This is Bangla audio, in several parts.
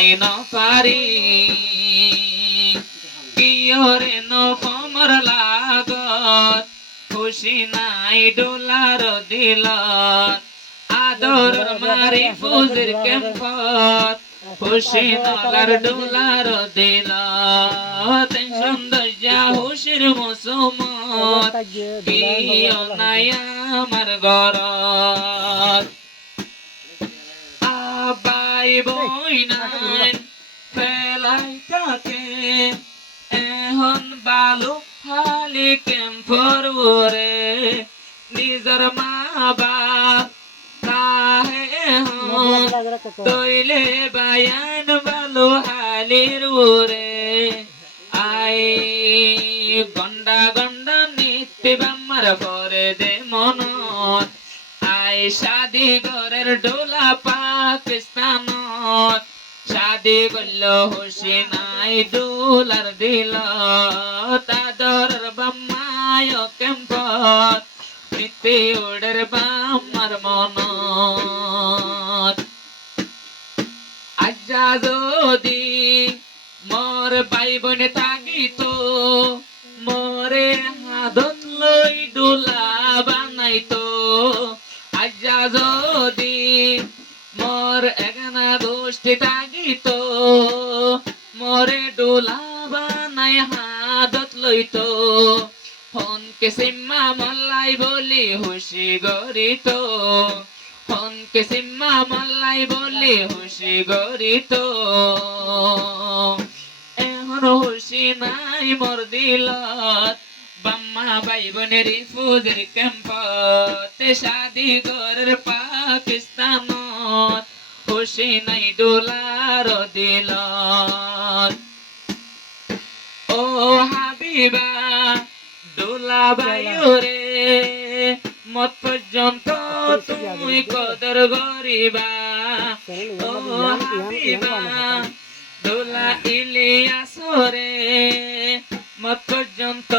নাই ন পারি কিয়রে ন কমর লাগত খুশি নাই ডোলার দিলত আদর মারি ফুজির কেম্পত খুশি নলার ডোলার দিলত সৌন্দর্য হুশির মুসুমত কিয় নাই আমার ঘরত আবাই বই নাই ফেলাই তাকে এখন বালু ফালি কেম্পর ওরে নিজর মা বাপ কাহে হন তৈলে বায়ান বালু হালির ওরে আই গন্ডা গন্ডা নিতে বাম্মার পরে দে মনত আই শাদি ঘরের ডোলা পাকিস্তানত শাদি করল হুশি নাই ডোলার দিল তাদর বাম্মায় কেম্পত নিতে ওডের বাম্মার মনত আজ্জা যদি মোর ভাই বোনে থাকিত মোরে হাতত লই ডোলা বানাইতো আজ্জা যদি মোর এখানা গোষ্ঠী থাকিত মোরে ডোলা বানাই হাতত লইতো ফোনকে সিম্মা মল্লাই বলি হুশি গরিত ফোনকে সিম্মা মল্লাই বলি হুশি গরিত এখন হুশি নাই মোর দিলত বাম্মা ভাই বোনের ফুজির ক্যাম্পতে শাদি ঘরের পাকিস্তানত হুশি নাই ডোলার দিলত ও হাবিবা ডোলা বাইরে মত পর্যন্ত তুমি কদর গরিবা ও হাবিবা ডোলা ইলিয়াসরে মত পর্যন্ত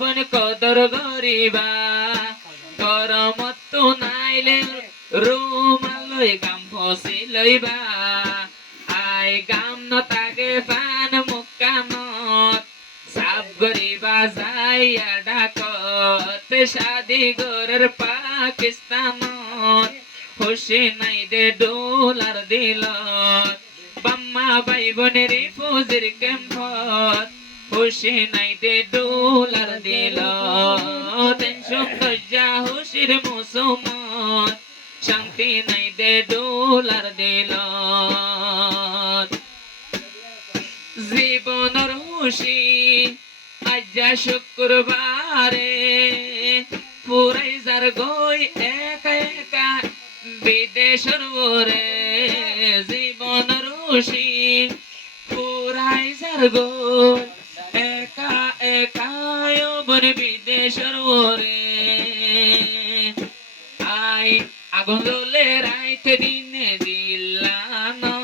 বন কদর গরিবা গরমত নাইলে রুমালই গাম ফসি লইবা আই গাম নতাকে ফান মুকানত সাব গরিবা যাইয়া ডাকত শাদি ঘরের পাকিস্তানত হুশি নাই দে ডোলার দিলত বাম্মা ভাই বোনের ফুজির ক্যাম্পত হুশি নাই দে ডোলার দিলত সৌন্দর্য হুশির মুসুমত শান্তি নাই দে ডোলার দিলত জীবনের হুশি আজ্জা শুক্রবারে পুরাই যার গই একা একা বিদেশের ওরে জীবনের হুশি পুরাই যার গই একা একা বন বিদেশের ওরে আই আগুন জ্বলে রাইতে দিনে দিল্লানত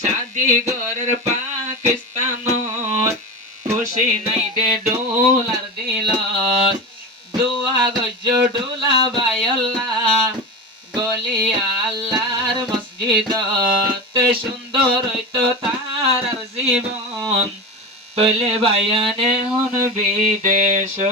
শাদি ঘরের পাকিস্তানত খুশি নাই দে ডোলার দিলত দোয়া গজ্জ ডোলা বাইল্লাহ গলি আল্লাহর মসজিদত সুন্দর হইতো তার জীবন তৈলে বায়ানে হন বিদেশত।